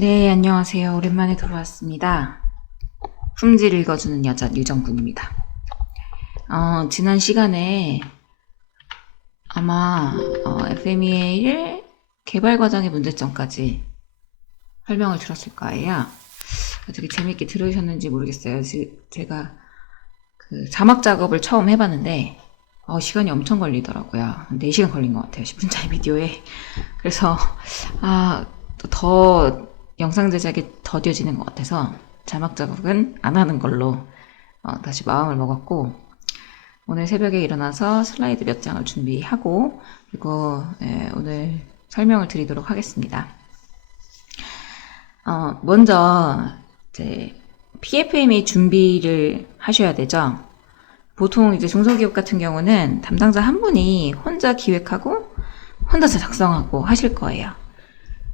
네, 안녕하세요. 오랜만에 들어왔습니다. 품질 읽어주는 여자 유정군입니다. 지난 시간에 아마 FMEA 개발 과정의 문제점까지 설명을 들었을 거예요. 되게 재밌게 들으셨는지 모르겠어요. 제가 그 자막 작업을 처음 해봤는데 시간이 엄청 걸리더라고요. 4시간 걸린 것 같아요. 10분짜리 비디오에. 그래서 더 영상 제작이 더뎌지는 것 같아서 자막 작업은 안 하는 걸로 다시 마음을 먹었고, 오늘 새벽에 일어나서 슬라이드 몇 장을 준비하고 그리고 오늘 설명을 드리도록 하겠습니다. 먼저 이제 PFMA 준비를 하셔야 되죠. 보통 이제 중소기업 같은 경우는 담당자 한 분이 혼자 기획하고 혼자서 작성하고 하실 거예요.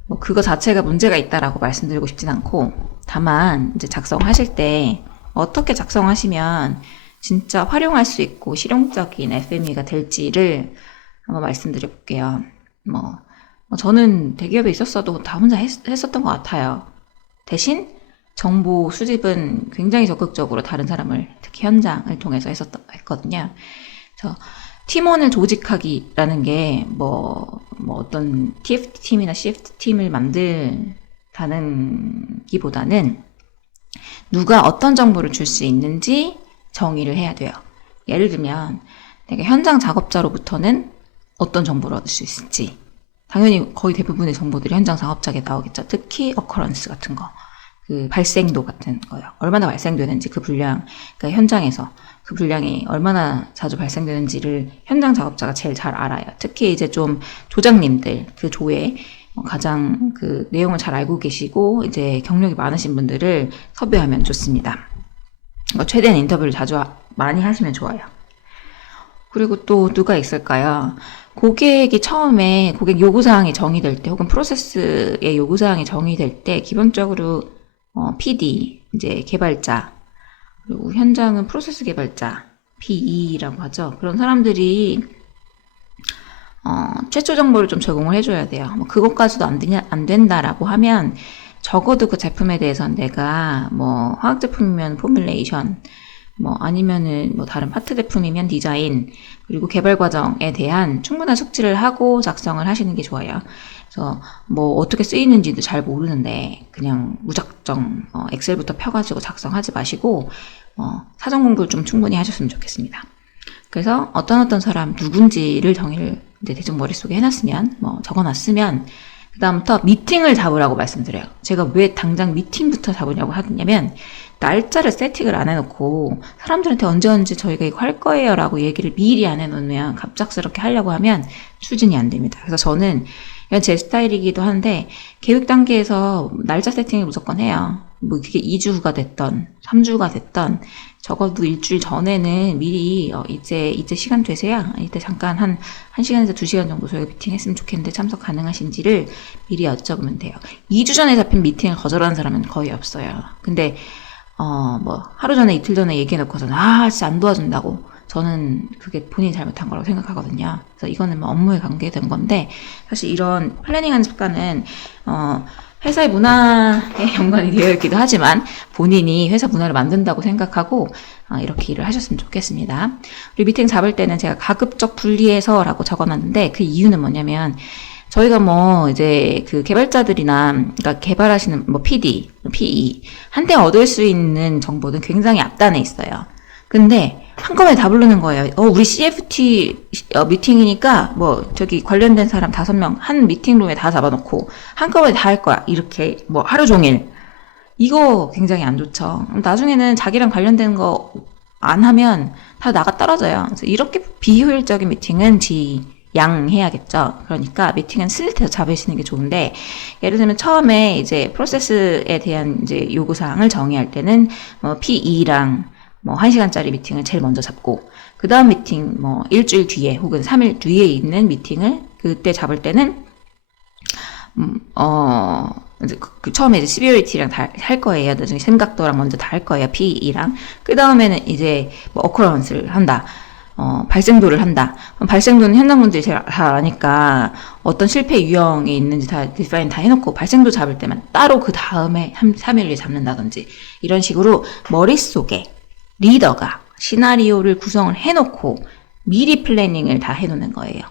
뭐 그거 자체가 문제가 있다라고 말씀드리고 싶진 않고, 다만 이제 작성하실 때 어떻게 작성하시면 진짜 활용할 수 있고 실용적인 FME가 될지를 한번 말씀드려 볼게요. 저는 대기업에 있었어도 다 혼자 했었던 것 같아요. 대신 정보 수집은 굉장히 적극적으로 다른 사람을, 특히 현장을 통해서 했거든요. 그래서 팀원을 조직하기라는 게 어떤 TFT팀이나 CFT팀을 만들다는 기보다는 누가 어떤 정보를 줄 수 있는지 정의를 해야 돼요. 예를 들면 내가 현장 작업자로부터는 어떤 정보를 얻을 수 있을지, 당연히 거의 대부분의 정보들이 현장 작업자에 나오겠죠. 특히 어커런스 같은 거, 그 발생도 같은 거요. 얼마나 발생되는지 그 분량, 그러니까 현장에서 그 분량이 얼마나 자주 발생되는지를 현장 작업자가 제일 잘 알아요. 특히 이제 좀 조장님들, 그 조에 가장 그 내용을 잘 알고 계시고 이제 경력이 많으신 분들을 섭외하면 좋습니다. 최대한 인터뷰를 많이 하시면 좋아요. 그리고 또 누가 있을까요? 고객이 처음에 고객 요구사항이 정의될 때, 혹은 프로세스의 요구사항이 정의될 때 기본적으로 PD, 이제 개발자, 그리고 현장은 프로세스 개발자, PE라고 하죠. 그런 사람들이 최초 정보를 좀 제공을 해줘야 돼요. 그것까지도 안 된다라고 하면 적어도 그 제품에 대해서 내가 화학 제품이면 포뮬레이션, 아니면은 다른 파트 제품이면 디자인, 그리고 개발 과정에 대한 충분한 숙지를 하고 작성을 하시는 게 좋아요. 그래서 어떻게 쓰이는지도 잘 모르는데 그냥 무작정 엑셀부터 펴가지고 작성하지 마시고 사전 공부를 좀 충분히 하셨으면 좋겠습니다. 그래서 어떤 사람 누군지를 정의를 이제 대충 머릿속에 해놨으면, 적어놨으면 그 다음부터 미팅을 잡으라고 말씀드려요. 제가 왜 당장 미팅부터 잡으냐고 하냐면, 날짜를 세팅을 안 해놓고 사람들한테 언제 저희가 이거 할 거예요 라고 얘기를 미리 안 해놓으면, 갑작스럽게 하려고 하면 추진이 안 됩니다. 그래서 저는, 이건 제 스타일이기도 한데, 계획 단계에서 날짜 세팅을 무조건 해요. 그게 2주 후가 됐던 3주가 됐던 적어도 일주일 전에는 미리 이제 시간 되세요? 이때 잠깐 한 1시간에서 2시간 정도 저희가 미팅 했으면 좋겠는데 참석 가능하신지를 미리 여쭤보면 돼요. 2주 전에 잡힌 미팅을 거절하는 사람은 거의 없어요. 근데 하루 전에 이틀 전에 얘기해놓고서는 진짜 안 도와준다고, 저는 그게 본인이 잘못한 거라고 생각하거든요. 그래서 이거는 업무에 관계된 건데, 사실 이런 플래닝하는 습관은 회사의 문화에 연관이 되어 있기도 하지만 본인이 회사 문화를 만든다고 생각하고 이렇게 일을 하셨으면 좋겠습니다. 그리고 미팅 잡을 때는 제가 가급적 분리해서 라고 적어놨는데, 그 이유는 뭐냐면, 저희가 이제 그 개발자들이나, 그러니까 개발하시는 PD, PE 한테 얻을 수 있는 정보는 굉장히 앞단에 있어요. 근데 한꺼번에 다 부르는 거예요. 우리 CFT 미팅이니까 저기 관련된 사람 5명 한 미팅룸에 다 잡아놓고 한꺼번에 다 할 거야. 이렇게 하루 종일. 이거 굉장히 안 좋죠. 나중에는 자기랑 관련된 거 안 하면 다 나가 떨어져요. 그래서 이렇게 비효율적인 미팅은 양해야겠죠. 그러니까 미팅은 슬릿해서 잡으시는 게 좋은데, 예를 들면 처음에 이제 프로세스에 대한 이제 요구사항을 정의할 때는 PE랑 1시간짜리 미팅을 제일 먼저 잡고, 그 다음 미팅 일주일 뒤에 혹은 3일 뒤에 있는 미팅을 그때 잡을 때는 처음에 이제 시비어리티랑 다 할 거예요. 나중에 생각도랑 먼저 다 할 거예요. PE랑. 그 다음에는 이제 어커런스를 한다. 발생도를 한다. 그럼 발생도는 현장분들이 잘 아니까 어떤 실패 유형이 있는지 다 디파인 다 해놓고 발생도 잡을 때만 따로 그 다음에 3일 후에 잡는다든지 이런 식으로 머릿속에 리더가 시나리오를 구성을 해놓고 미리 플래닝을 다 해놓는 거예요.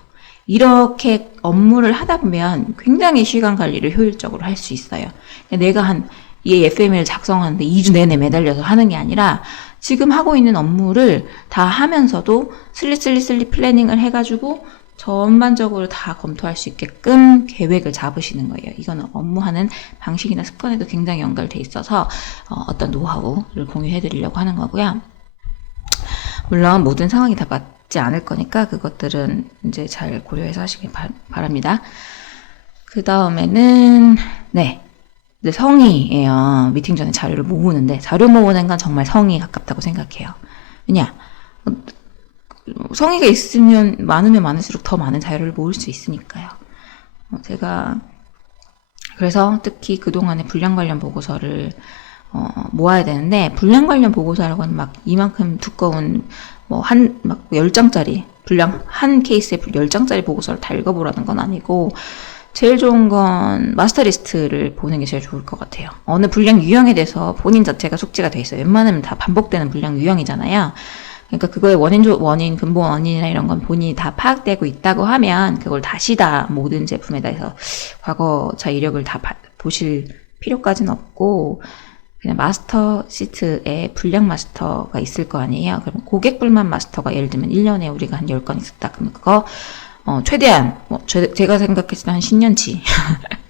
이렇게 업무를 하다 보면 굉장히 시간 관리를 효율적으로 할 수 있어요. 내가 이 FM을 작성하는데 2주 내내 매달려서 하는 게 아니라 지금 하고 있는 업무를 다 하면서도 슬릿 플래닝을 해가지고 전반적으로 다 검토할 수 있게끔 계획을 잡으시는 거예요. 이거는 업무하는 방식이나 습관에도 굉장히 연결돼 있어서 어떤 노하우를 공유해 드리려고 하는 거고요. 물론 모든 상황이 다 맞지 않을 거니까 그것들은 이제 잘 고려해서 하시길 바랍니다. 그 다음에는 성의예요. 미팅 전에 자료를 모으는데 자료 모으는 건 정말 성의에 가깝다고 생각해요. 왜냐? 성의가 있으면 많으면 많을수록 더 많은 자료를 모을 수 있으니까요. 제가 그래서 특히 그동안의 분량 관련 보고서를 모아야 되는데 분량 관련 보고서라고 하는 막 이만큼 두꺼운 막 10장짜리 분량 한 케이스에 10장짜리 보고서를 다 읽어보라는 건 아니고 제일 좋은 건 마스터리스트를 보는 게 제일 좋을 것 같아요. 어느 분량 유형에 대해서 본인 자체가 숙지가 돼 있어요. 웬만하면 다 반복되는 분량 유형이잖아요. 그러니까 그거의 원인, 근본 원인이나 이런 건 본인이 다 파악되고 있다고 하면 그걸 다시 다 모든 제품에 대해서 과거차 이력을 다 보실 필요까지는 없고 그냥 마스터 시트에 분량 마스터가 있을 거 아니에요. 그럼 고객 불만 마스터가 예를 들면 1년에 우리가 한 10건 있었다. 그러면 그거 최대한 제가 생각했을 때 한 10년치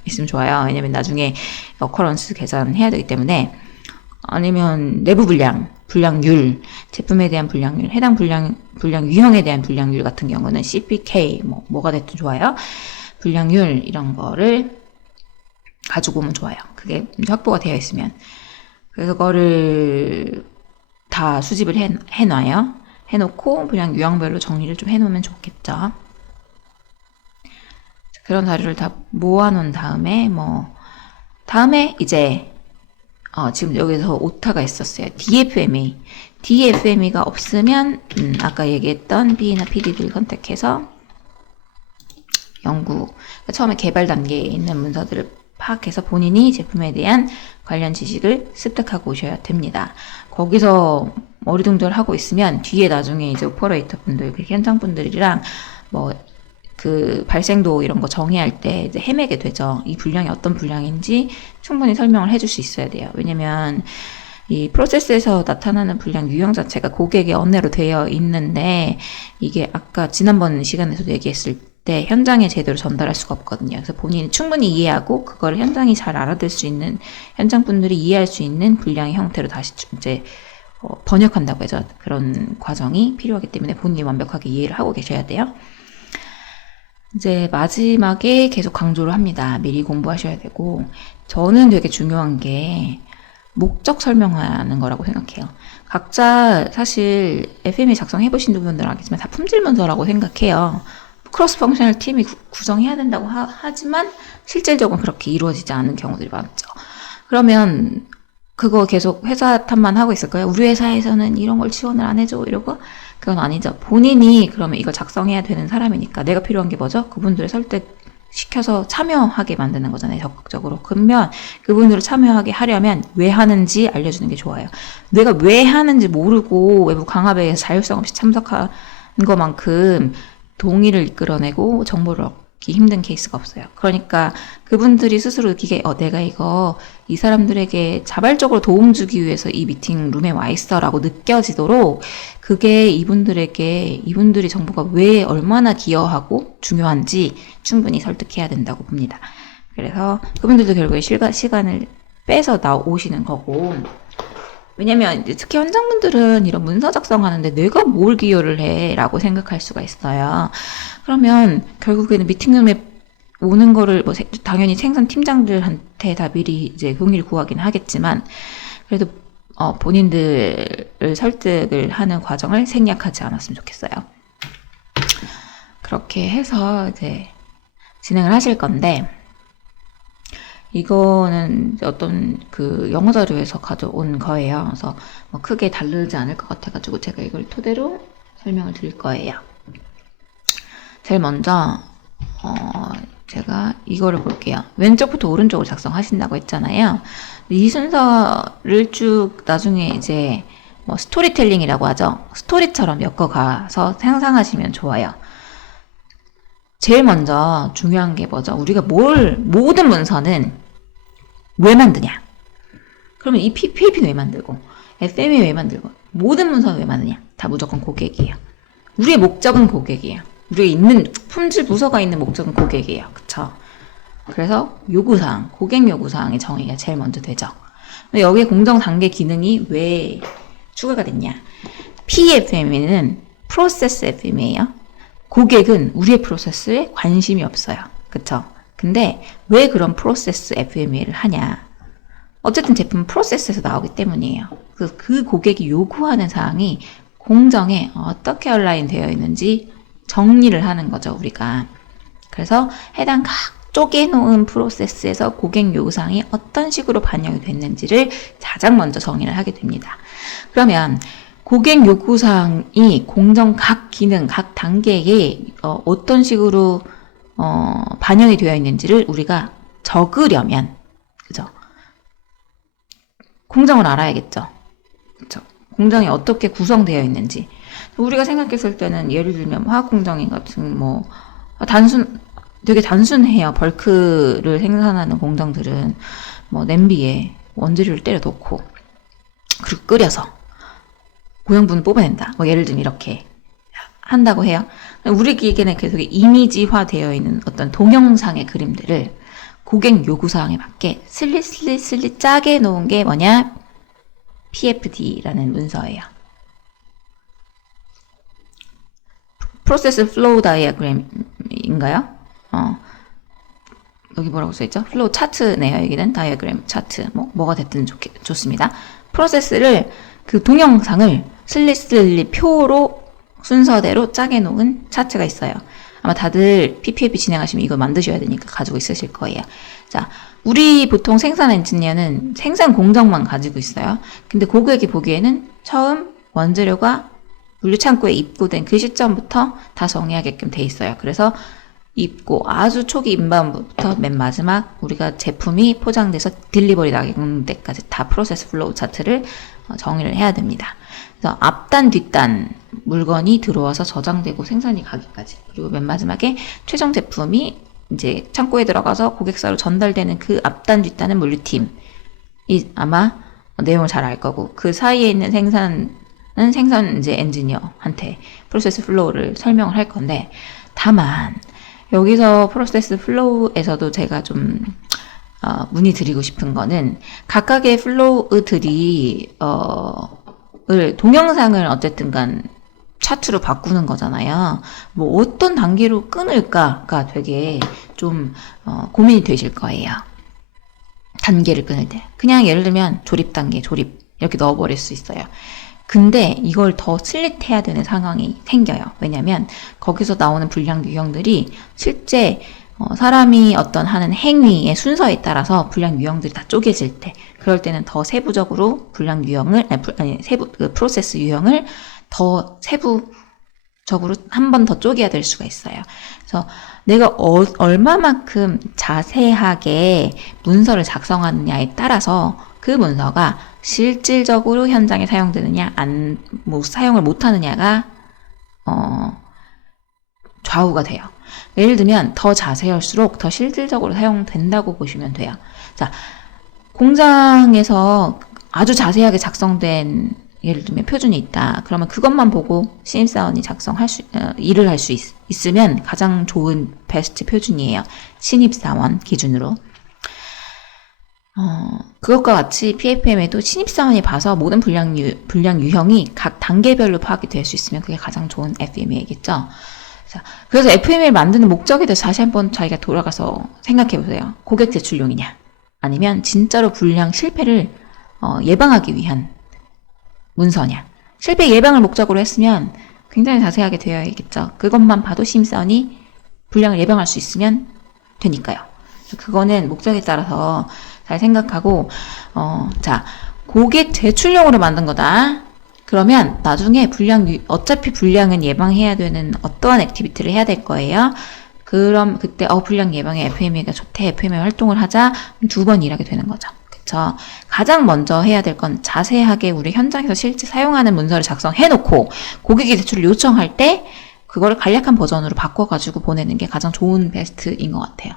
있으면 좋아요. 왜냐면 나중에 어커런스 계산해야 되기 때문에. 아니면 내부 분량률, 제품에 대한 분량률, 해당 분량 유형에 대한 분량률 같은 경우는 CPK 뭐가 됐든 좋아요. 분량률 이런 거를 가지고 오면 좋아요. 그게 확보가 되어 있으면. 그래서 그거를 다 수집을 해놔요. 해놓고 분량 유형별로 정리를 좀 해놓으면 좋겠죠. 그런 자료를 다 모아놓은 다음에 다음에 이제 지금 여기서 오타가 있었어요. DFME가 없으면 아까 얘기했던 B나 PD들 컨택해서 연구, 그러니까 처음에 개발 단계에 있는 문서들을 파악해서 본인이 제품에 대한 관련 지식을 습득하고 오셔야 됩니다. 거기서 어리둥절하고 있으면 뒤에 나중에 이제 오퍼레이터 분들, 현장 분들이랑 그 발생도 이런 거 정의할 때 이제 헤매게 되죠. 이 분량이 어떤 분량인지 충분히 설명을 해줄 수 있어야 돼요. 왜냐면 이 프로세스에서 나타나는 분량 유형 자체가 고객의 언어로 되어 있는데 이게 아까 지난번 시간에서도 얘기했을 때 현장에 제대로 전달할 수가 없거든요. 그래서 본인이 충분히 이해하고 그거를 현장이 잘 알아들 수 있는 현장 분들이 이해할 수 있는 분량의 형태로 다시 이제 번역한다고 해서 그런 과정이 필요하기 때문에 본인이 완벽하게 이해를 하고 계셔야 돼요. 이제 마지막에 계속 강조를 합니다. 미리 공부하셔야 되고 저는 되게 중요한 게 목적 설명하는 거라고 생각해요. 각자 사실 FME 작성해보신 분들은 알겠지만 다 품질 문서라고 생각해요. 크로스 펑셔널 팀이 구성해야 된다고 하지만 실질적으로 그렇게 이루어지지 않은 경우들이 많죠. 그러면 그거 계속 회사 탓만 하고 있을까요? 우리 회사에서는 이런 걸 지원을 안 해줘 이러고? 그건 아니죠. 본인이 그러면 이걸 작성해야 되는 사람이니까 내가 필요한 게 뭐죠? 그분들을 설득시켜서 참여하게 만드는 거잖아요. 적극적으로. 그러면 그분들을 참여하게 하려면 왜 하는지 알려주는 게 좋아요. 내가 왜 하는지 모르고 외부 강압에 자율성 없이 참석한 것만큼 동의를 이끌어내고 정보를 얻기 힘든 케이스가 없어요. 그러니까 그분들이 스스로 느끼게 내가 이 사람들에게 자발적으로 도움 주기 위해서 이 미팅 룸에 와 있어 라고 느껴지도록 그게 이분들이 정보가 왜 얼마나 기여하고 중요한지 충분히 설득해야 된다고 봅니다. 그래서 그분들도 결국에 시간을 빼서 나오시는 거고, 왜냐면 특히 현장분들은 이런 문서 작성하는데 내가 뭘 기여를 해 라고 생각할 수가 있어요. 그러면 결국에는 미팅룸에 오는 거를 당연히 생산 팀장들한테 다 미리 이제 동의를 구하긴 하겠지만 그래도 본인들을 설득을 하는 과정을 생략하지 않았으면 좋겠어요. 그렇게 해서 이제 진행을 하실 건데 이거는 어떤 그 영어 자료에서 가져온 거예요. 그래서 크게 다르지 않을 것 같아가지고 제가 이걸 토대로 설명을 드릴 거예요. 제일 먼저 제가 이거를 볼게요. 왼쪽부터 오른쪽으로 작성하신다고 했잖아요. 이 순서를 쭉 나중에 이제 뭐 스토리텔링이라고 하죠. 스토리처럼 엮어가서 상상하시면 좋아요. 제일 먼저 중요한 게 뭐죠? 우리가 모든 문서는 왜 만드냐? 그러면 이 PPAP는 왜 만들고, FM이 왜 만들고, 모든 문서는 왜 만드냐? 다 무조건 고객이에요. 우리의 목적은 고객이에요. 우리가 있는, 품질 부서가 있는 목적은 고객이에요. 그쵸? 그래서 요구사항, 고객 요구사항의 정의가 제일 먼저 되죠. 여기에 공정 단계 기능이 왜 추가가 됐냐? PFM에는 프로세스 FM이에요. 고객은 우리의 프로세스에 관심이 없어요. 그쵸? 근데 왜 그런 프로세스 FMEA를 하냐? 어쨌든 제품은 프로세스에서 나오기 때문이에요. 그 고객이 요구하는 사항이 공정에 어떻게 얼라인 되어 있는지 정리를 하는 거죠, 우리가. 그래서 해당 각 쪼개놓은 프로세스에서 고객 요구사항이 어떤 식으로 반영이 됐는지를 가장 먼저 정의를 하게 됩니다. 그러면 고객 요구사항이 공정 각 기능, 각 단계에 어떤 식으로 반영이 되어 있는지를 우리가 적으려면, 그죠? 공정을 알아야겠죠. 그죠? 공정이 어떻게 구성되어 있는지. 우리가 생각했을 때는 예를 들면 화학공정인 같은 되게 단순해요. 벌크를 생산하는 공정들은 냄비에 원재료를 때려 넣고 그리고 끓여서 고형분을 뽑아낸다. 예를 들면 이렇게 한다고 해요. 우리에게는 되게 이미지화 되어 있는 어떤 동영상의 그림들을 고객 요구사항에 맞게 슬릿 짜게 놓은 게 뭐냐? PFD라는 문서예요. 프로세스 플로우 다이어그램인가요? 여기 뭐라고 써있죠? 플로우 차트네요. 여기는 다이어그램 차트. 뭐가 됐든 좋습니다. 프로세스를 그 동영상을 슬릿 표로 순서대로 짜게 놓은 차트가 있어요. 아마 다들 PPAP 진행하시면 이거 만드셔야 되니까 가지고 있으실 거예요. 자, 우리 보통 생산 엔지니어는 생산 공정만 가지고 있어요. 근데 고객이 보기에는 처음 원재료가 물류 창고에 입고된 그 시점부터 다 정리하게끔 돼 있어요. 그래서 입고 아주 초기 인바운드부터 맨 마지막 우리가 제품이 포장돼서 딜리버리 나가는 데까지 다 프로세스 플로우 차트를 정의를 해야 됩니다. 그래서 앞단 뒷단 물건이 들어와서 저장되고 생산이 가기까지, 그리고 맨 마지막에 최종 제품이 이제 창고에 들어가서 고객사로 전달되는 그 앞단 뒷단은 물류팀이 아마 내용을 잘 알 거고, 그 사이에 있는 생산 이제 엔지니어한테 프로세스 플로우를 설명을 할 건데, 다만 여기서 프로세스 플로우에서도 제가 좀 문의드리고 싶은 거는 각각의 플로우들이 동영상을 어쨌든 간 차트로 바꾸는 거잖아요. 어떤 단계로 끊을까가 되게 좀 고민이 되실 거예요. 단계를 끊을 때. 그냥 예를 들면 조립 단계, 조립 이렇게 넣어버릴 수 있어요. 근데 이걸 더 슬릿해야 되는 상황이 생겨요. 왜냐면 거기서 나오는 분량 유형들이 실제 사람이 어떤 하는 행위의 순서에 따라서 분량 유형들이 다 쪼개질 때, 그럴 때는 더 세부적으로 분량 유형을 프로세스 유형을 더 세부적으로 한 번 더 쪼개야 될 수가 있어요. 그래서 내가 얼마만큼 자세하게 문서를 작성하느냐에 따라서 그 문서가 실질적으로 현장에 사용되느냐, 사용을 못하느냐가 좌우가 돼요. 예를 들면 더 자세할수록 더 실질적으로 사용된다고 보시면 돼요. 자, 공장에서 아주 자세하게 작성된 예를 들면 표준이 있다. 그러면 그것만 보고 신입사원이 일을 할 수 있으면 가장 좋은 베스트 표준이에요. 신입사원 기준으로. 그것과 같이 PFM에도 신입사원이 봐서 모든 분량 유형이 각 단계별로 파악이 될 수 있으면 그게 가장 좋은 FMEA겠죠. 자, 그래서 FMEA를 만드는 목적에 대해서 다시 한번 자기가 돌아가서 생각해 보세요. 고객 제출용이냐? 아니면 진짜로 분량 실패를 예방하기 위한 문서냐? 실패 예방을 목적으로 했으면 굉장히 자세하게 되어야겠죠. 그것만 봐도 신입사원이 분량을 예방할 수 있으면 되니까요. 그거는 목적에 따라서 잘 생각하고, 자, 고객 제출용으로 만든 거다. 그러면 나중에 어차피 불량은 예방해야 되는 어떠한 액티비티를 해야 될 거예요. 그럼 그때 불량 예방에 FMEA가 좋대. FMEA 활동을 하자. 2번 일하게 되는 거죠. 그쵸? 가장 먼저 해야 될 건 자세하게 우리 현장에서 실제 사용하는 문서를 작성해놓고 고객이 대출을 요청할 때 그거를 간략한 버전으로 바꿔가지고 보내는 게 가장 좋은 베스트인 것 같아요.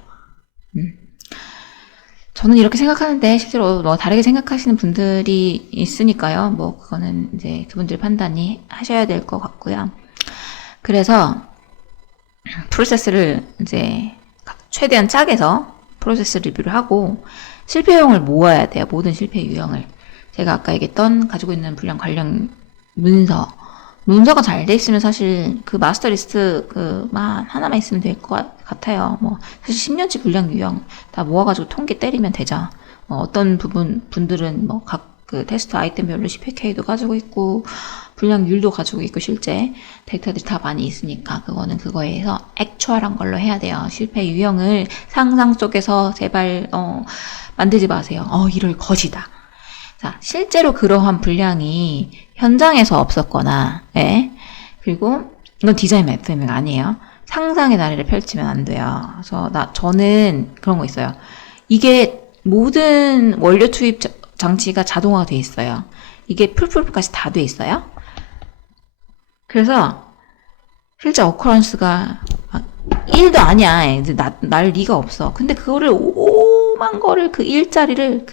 저는 이렇게 생각하는데 실제로 뭐 다르게 생각하시는 분들이 있으니까요. 뭐 그거는 이제 그분들 판단이 하셔야 될 것 같고요. 그래서 프로세스를 이제 최대한 짝에서 프로세스 리뷰를 하고 실패 유형을 모아야 돼요. 모든 실패 유형을. 제가 아까 얘기했던 가지고 있는 불량 관련 문서가 잘 돼 있으면 사실 그 마스터 리스트 그만 하나만 있으면 될 것 같아요. 뭐 사실 10년치 불량 유형 다 모아가지고 통계 때리면 되죠. 어떤 분들은 뭐 각 그 테스트 아이템별로 CPK도 가지고 있고 불량률도 가지고 있고 실제 데이터들이 다 많이 있으니까 그거는 그거에 의해서 액추얼한 걸로 해야 돼요. 실패 유형을 상상 속에서 제발 만들지 마세요. 이럴 것이다. 자, 실제로 그러한 불량이 현장에서 없었거나, 예. 그리고 이건 디자인 FMEA가 아니에요. 상상의 나래를 펼치면 안 돼요. 그래서 저는 그런 거 있어요. 이게 모든 원료 투입 장치가 자동화가 돼 있어요. 이게 풀프루프까지 다 돼 있어요. 그래서 실제 어커런스가 1도 아니야. 이제 날 리가 없어. 근데 그거를 오만 거를 그 일자리를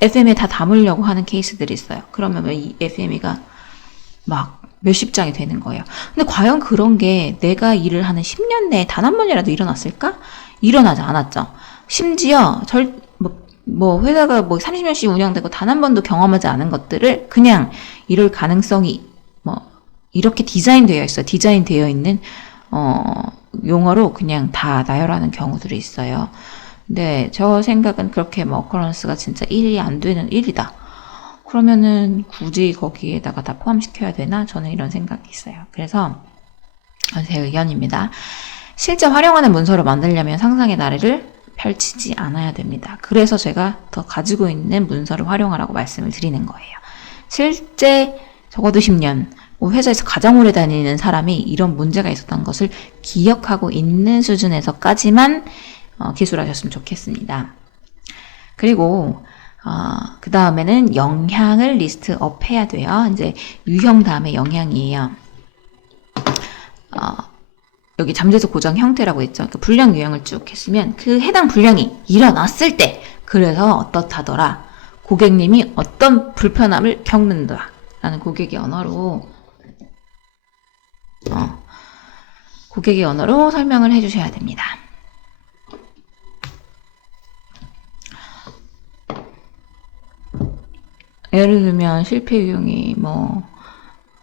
FM에 다 담으려고 하는 케이스들이 있어요. 그러면 이 FME가 막 몇십 장이 되는 거예요. 근데 과연 그런 게 내가 일을 하는 10년 내에 단 한 번이라도 일어났을까? 일어나지 않았죠. 심지어 회사가 30년씩 운영되고 단 한 번도 경험하지 않은 것들을 그냥 이럴 가능성이 이렇게 디자인되어 있어요. 디자인되어 있는 용어로 그냥 다 나열하는 경우들이 있어요. 근데 저 생각은 그렇게 어커런스가 진짜 1이 안 되는 1이다. 그러면은 굳이 거기에다가 다 포함시켜야 되나? 저는 이런 생각이 있어요. 그래서 제 의견입니다. 실제 활용하는 문서를 만들려면 상상의 나래를 펼치지 않아야 됩니다. 그래서 제가 더 가지고 있는 문서를 활용하라고 말씀을 드리는 거예요. 실제 적어도 10년 회사에서 가장 오래 다니는 사람이 이런 문제가 있었던 것을 기억하고 있는 수준에서까지만 기술하셨으면 좋겠습니다. 그리고 그 다음에는 영향을 리스트업 해야 돼요. 이제 유형 다음에 영향이에요. 여기 잠재적 고정 형태라고 했죠. 그 불량 유형을 쭉 했으면 그 해당 불량이 일어났을 때 그래서 어떻다더라. 고객님이 어떤 불편함을 겪는다. 라는 고객의 언어로 설명을 해주셔야 됩니다. 예를 들면 실패 유형이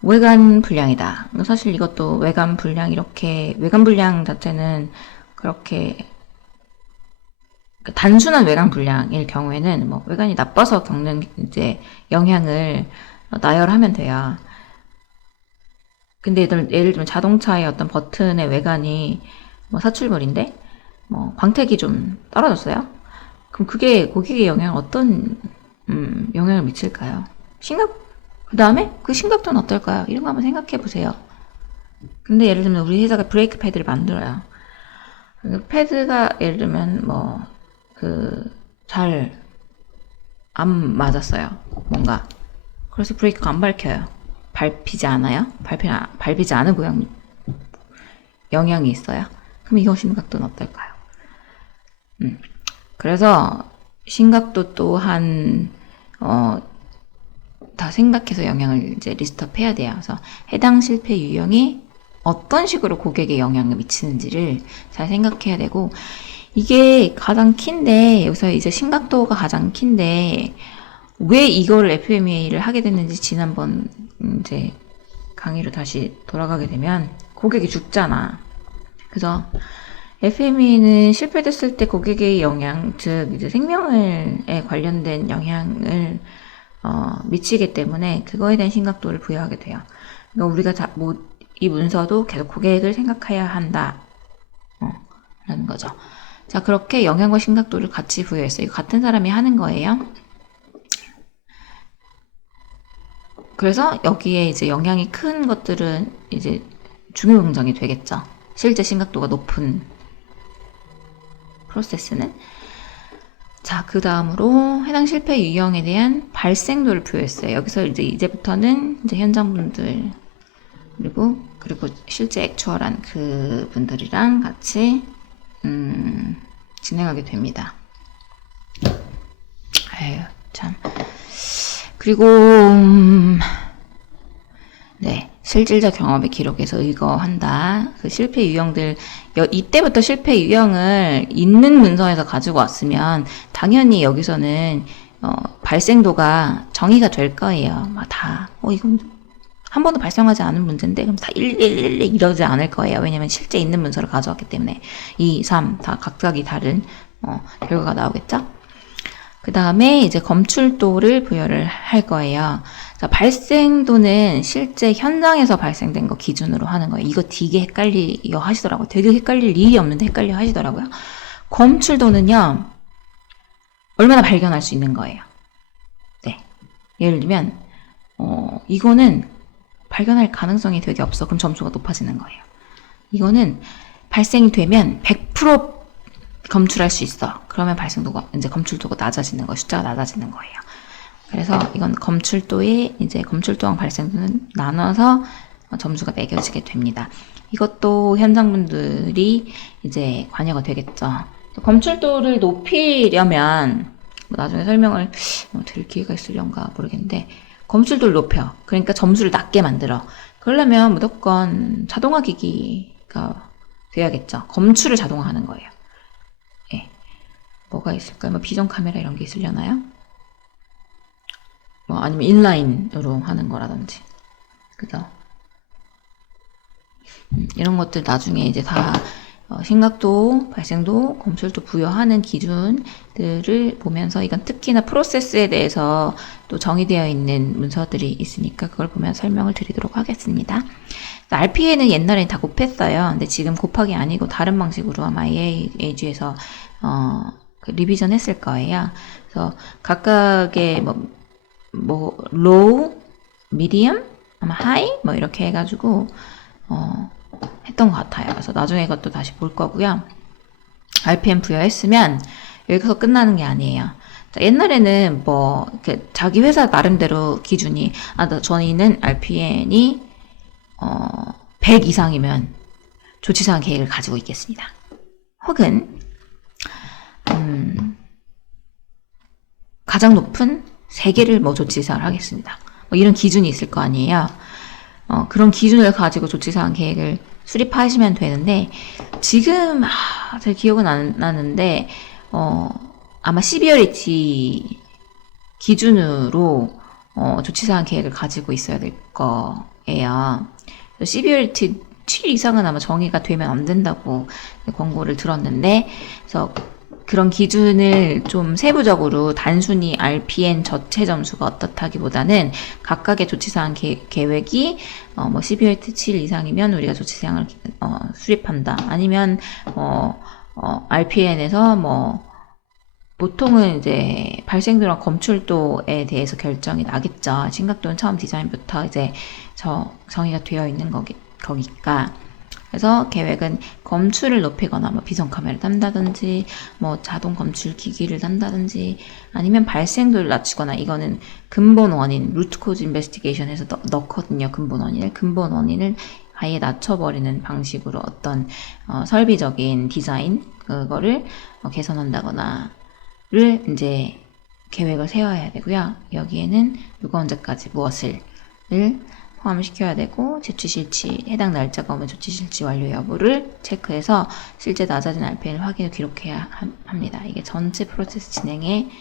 외관 불량이다. 사실 이것도 외관 불량 자체는 그렇게 단순한 외관 불량일 경우에는 외관이 나빠서 겪는 이제 영향을 나열하면 돼요. 근데 예를 들면 자동차의 어떤 버튼의 외관이 사출물인데 광택이 좀 떨어졌어요. 그럼 그게 고객의 영향을 어떤 영향을 미칠까요? 그 다음에 그 심각도는 어떨까요? 이런 거 한번 생각해 보세요. 근데 예를 들면 우리 회사가 브레이크 패드를 만들어요. 그 패드가 예를 들면 잘 안 맞았어요. 뭔가. 그래서 브레이크가 안 밟혀요. 밟히지 않아요? 밟히지 않은 영향이 있어요. 그럼 이거 심각도는 어떨까요? 그래서 심각도 또한 다 생각해서 영향을 이제 리스트업 해야 돼요. 그래서 해당 실패 유형이 어떤 식으로 고객에 영향을 미치는지를 잘 생각해야 되고, 이게 가장 키인데, 여기서 이제 심각도가 가장 키인데, 왜 이걸 FMEA를 하게 됐는지 지난번 이제 강의로 다시 돌아가게 되면, 고객이 죽잖아. 그래서 FMEA는 실패됐을 때 고객의 영향, 즉 이제 생명에 관련된 영향을 미치기 때문에 그거에 대한 심각도를 부여하게 돼요. 그러니까 우리가 이 문서도 계속 고객을 생각해야 한다. 라는 거죠. 자, 그렇게 영향과 심각도를 같이 부여했어요. 이거 같은 사람이 하는 거예요. 그래서 여기에 이제 영향이 큰 것들은 이제 중요 긍정이 되겠죠. 실제 심각도가 높은 프로세스는. 자, 그 다음으로 해당 실패 유형에 대한 발생도를 부여했어요. 여기서 이제부터는 이제 현장분들 그리고 실제 액추얼한 그 분들이랑 같이 진행하게 됩니다. 아유, 참. 그리고 네, 실질적 경험의 기록에서 의거한다. 그 실패 유형들, 이때부터 실패 유형을 있는 문서에서 가지고 왔으면 당연히 여기서는 발생도가 정의가 될 거예요. 막 다 이건 한 번도 발생하지 않은 문제인데 그럼 다 111 이러지 않을 거예요. 왜냐면 실제 있는 문서를 가져왔기 때문에 2, 3 다 각각이 다른 결과가 나오겠죠. 그 다음에 이제 검출도를 부여를 할 거예요. 자, 발생도는 실제 현장에서 발생된 거 기준으로 하는 거예요. 이거 되게 헷갈리려 하시더라고요. 되게 헷갈릴 일이 없는데 헷갈려 하시더라고요. 검출도는요, 얼마나 발견할 수 있는 거예요. 네. 예를 들면, 이거는 발견할 가능성이 되게 없어. 그럼 점수가 높아지는 거예요. 이거는 발생이 되면 100% 검출할 수 있어. 그러면 발생도가, 이제 검출도가 낮아지는 거, 숫자가 낮아지는 거예요. 그래서 이건 검출도에, 이제 검출도랑 발생도는 나눠서 점수가 매겨지게 됩니다. 이것도 현장분들이 이제 관여가 되겠죠. 검출도를 높이려면, 나중에 설명을 드릴 기회가 있으려는가 모르겠는데, 검출도를 높여. 그러니까 점수를 낮게 만들어. 그러려면 무조건 자동화 기기가 돼야겠죠. 검출을 자동화하는 거예요. 예. 뭐가 있을까요? 뭐 비전 카메라 이런 게 있으려나요? 뭐 아니면 인라인으로 하는 거라든지. 그죠? 이런 것들 나중에 이제 다 심각도, 발생도, 검출도 부여하는 기준들을 보면서 이건 특히나 프로세스에 대해서 또 정의되어 있는 문서들이 있으니까 그걸 보면 설명을 드리도록 하겠습니다. RPA는 옛날에 다 곱했어요. 근데 지금 곱하기 아니고 다른 방식으로 아마 AAG에서 그 리비전 했을 거예요. 그래서 각각의 low, medium, 아마 high 뭐 이렇게 해가지고 했던 것 같아요. 그래서 나중에 이것도 다시 볼 거고요. RPM 부여했으면 여기서 끝나는 게 아니에요. 자, 옛날에는 자기 회사 나름대로 기준이, 저희는 RPM이 100 이상이면 조치사항 계획을 가지고 있겠습니다. 혹은 가장 높은 3개를 조치사항을 하겠습니다. 이런 기준이 있을 거 아니에요. 그런 기준을 가지고 조치사항 계획을 수립하시면 되는데, 지금, 제 기억은 안 나는데, 아마 시비어리티 기준으로, 조치사항 계획을 가지고 있어야 될 거예요. 시비어리티 7 이상은 아마 정의가 되면 안 된다고 권고를 들었는데, 그래서 그런 기준을 좀 세부적으로 단순히 RPN 전체 점수가 어떻다기보다는 각각의 조치사항 계획이 CBRT 7 이상이면 우리가 조치사항을 수립한다. 아니면 RPN에서 보통은 이제 발생도랑 검출도에 대해서 결정이 나겠죠. 심각도는 처음 디자인부터 이제 정의가 되어 있는 거니까. 그래서 계획은 검출을 높이거나 비전 카메라를 단다든지 자동 검출 기기를 단다든지 아니면 발생도를 낮추거나, 이거는 근본 원인 루트 코즈 인베스티게이션에서 넣거든요. 근본 원인을 아예 낮춰버리는 방식으로 어떤 설비적인 디자인 그거를 개선한다거나를 이제 계획을 세워야 되고요. 여기에는 누가 언제까지 무엇을 포함시켜야 되고, 제취실치, 해당 날짜가 오면 조치실치 완료 여부를 체크해서 실제 낮아진 RPM을 확인을 기록해야 합니다. 이게 전체 프로세스 진행의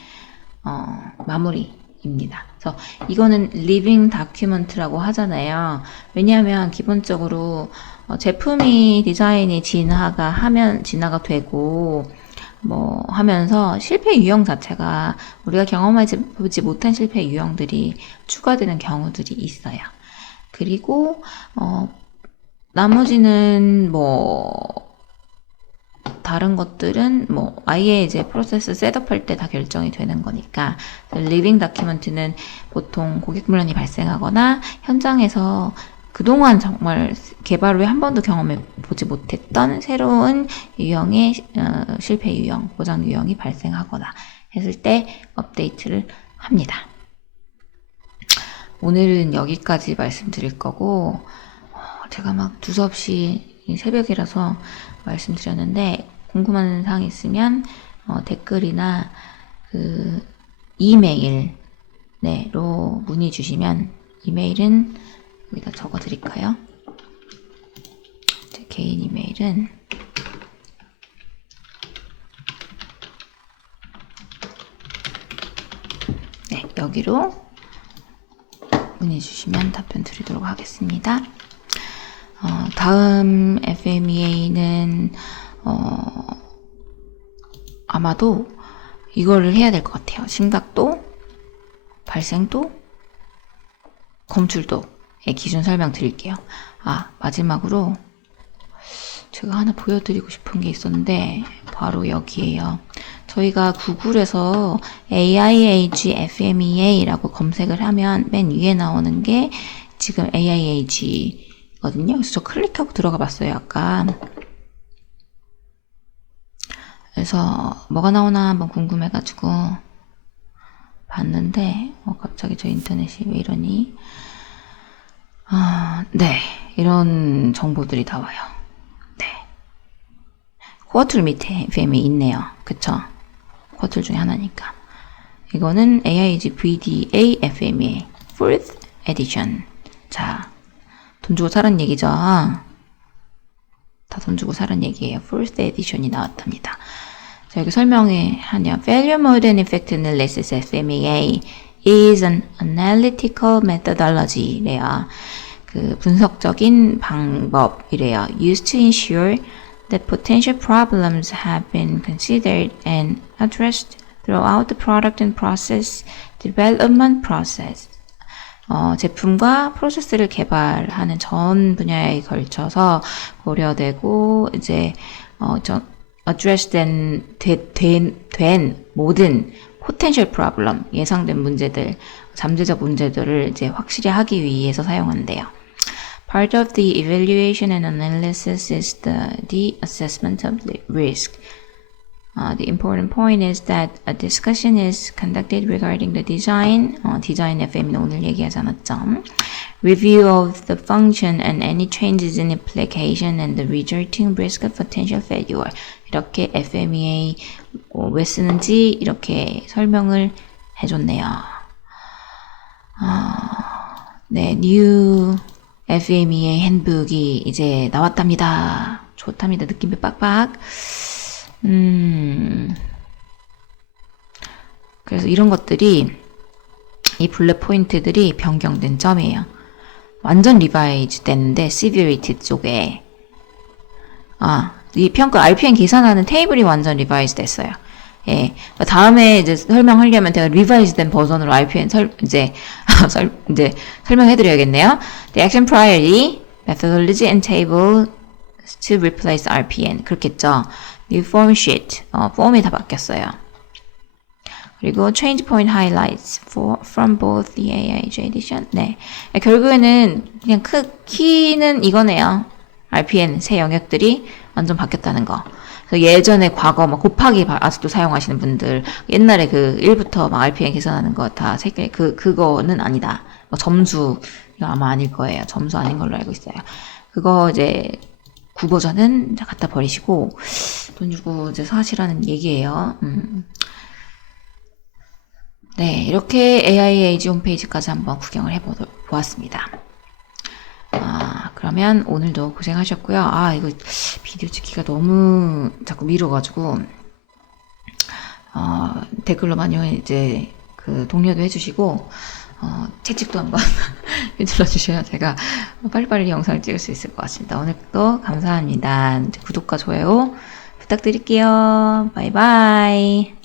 마무리입니다. 그래서 이거는 리빙 다큐먼트라고 하잖아요. 왜냐하면 기본적으로 제품이 디자인이 진화가 되고 하면서 실패 유형 자체가 우리가 경험하지 보지 못한 실패 유형들이 추가되는 경우들이 있어요. 그리고 나머지는 다른 것들은 뭐 아예 이제 프로세스 셋업할 때 다 결정이 되는 거니까 리빙 다큐멘트는 보통 고객 분란이 발생하거나 현장에서 그동안 정말 개발 후에 한 번도 경험해 보지 못했던 새로운 유형의 실패 유형, 고장 유형이 발생하거나 했을 때 업데이트를 합니다. 오늘은 여기까지 말씀드릴 거고 제가 막 두서없이 새벽이라서 말씀드렸는데 궁금한 사항 있으면 댓글이나 그 이메일로 문의 주시면 이메일은 여기다 적어 드릴까요? 제 개인 이메일은 여기로 문의 주시면 답변 드리도록 하겠습니다. 다음 FMEA는 아마도 이거를 해야 될 것 같아요. 심각도, 발생도, 검출도의 기준 설명 드릴게요. 마지막으로 제가 하나 보여드리고 싶은 게 있었는데 바로 여기에요. 저희가 구글에서 AIAG FMEA라고 검색을 하면 맨 위에 나오는 게 지금 AIAG거든요. 그래서 저 클릭하고 들어가 봤어요. 약간. 그래서 뭐가 나오나 한번 궁금해가지고 봤는데 갑자기 저 인터넷이 왜 이러니? 네, 이런 정보들이 나와요. 네, 코어툴 밑에 FM이 있네요. 그쵸? 코어툴 중에 하나니까. 이거는 AIG VDA FMEA 4th Edition. 자, 돈 주고 사는 얘기죠. 다 돈 주고 사는 얘기예요. 4th Edition이 나왔답니다. 자, 여기 설명에 하냐. Failure Mode and Effect Analysis FMEA is an analytical methodology 래요. 그 분석적인 방법이래요. Used to ensure that potential problems have been considered and addressed throughout the product and process development process. 제품과 프로세스를 개발하는 전 분야에 걸쳐서 고려되고 이제 address 된 모든 potential problem, 예상된 문제들, 잠재적 문제들을 이제 확실히 하기 위해서 사용한대요. Part of the evaluation and analysis is the assessment of the risk. The important point is that a discussion is conducted regarding the design, design FM은 오늘 얘기하지 않았죠. Review of the function and any changes in application and the resulting risk of potential failure. 이렇게 FMEA 왜 쓰는지 이렇게 설명을 해줬네요. 네, New FMEA 핸북이 이제 나왔답니다. 좋답니다. 느낌이 빡빡. 그래서 이런 것들이 이 블랙 포인트들이 변경된 점이에요. 완전 리바이즈 됐는데 severity 쪽에 이 평가 RPM 계산하는 테이블이 완전 리바이즈 됐어요. 예. 다음에 이제 설명하려면 제가 리바이즈 된 버전으로 RPM 이제 설명해 드려야겠네요. The action priority, methodology and table to replace RPN. 그렇겠죠. New form sheet. 폼이 다 바뀌었어요. 그리고 change point highlights from both the AIG edition. 네. 결국에는 그냥 키는 이거네요. RPN 새 영역들이 완전 바뀌었다는 거. 그래서 예전에 과거 곱하기 아직도 사용하시는 분들 옛날에 그 1부터 RPN 계산하는 거 다 그거는 아니다. 점수 이거 아마 아닐 거예요. 점수 아닌 걸로 알고 있어요. 그거 이제 구버전은 갖다 버리시고 돈 주고 이제 사시라는 얘기예요. 네, 이렇게 AIAG 홈페이지까지 한번 구경을 해보았습니다. 그러면 오늘도 고생하셨고요. 이거 비디오 찍기가 너무 자꾸 미뤄가지고 댓글로 많이 이제 그 독려도 해주시고 채찍도 한번 해들어주셔야 제가 빨리빨리 영상을 찍을 수 있을 것 같습니다. 오늘도 감사합니다. 구독과 좋아요 부탁드릴게요. 바이바이.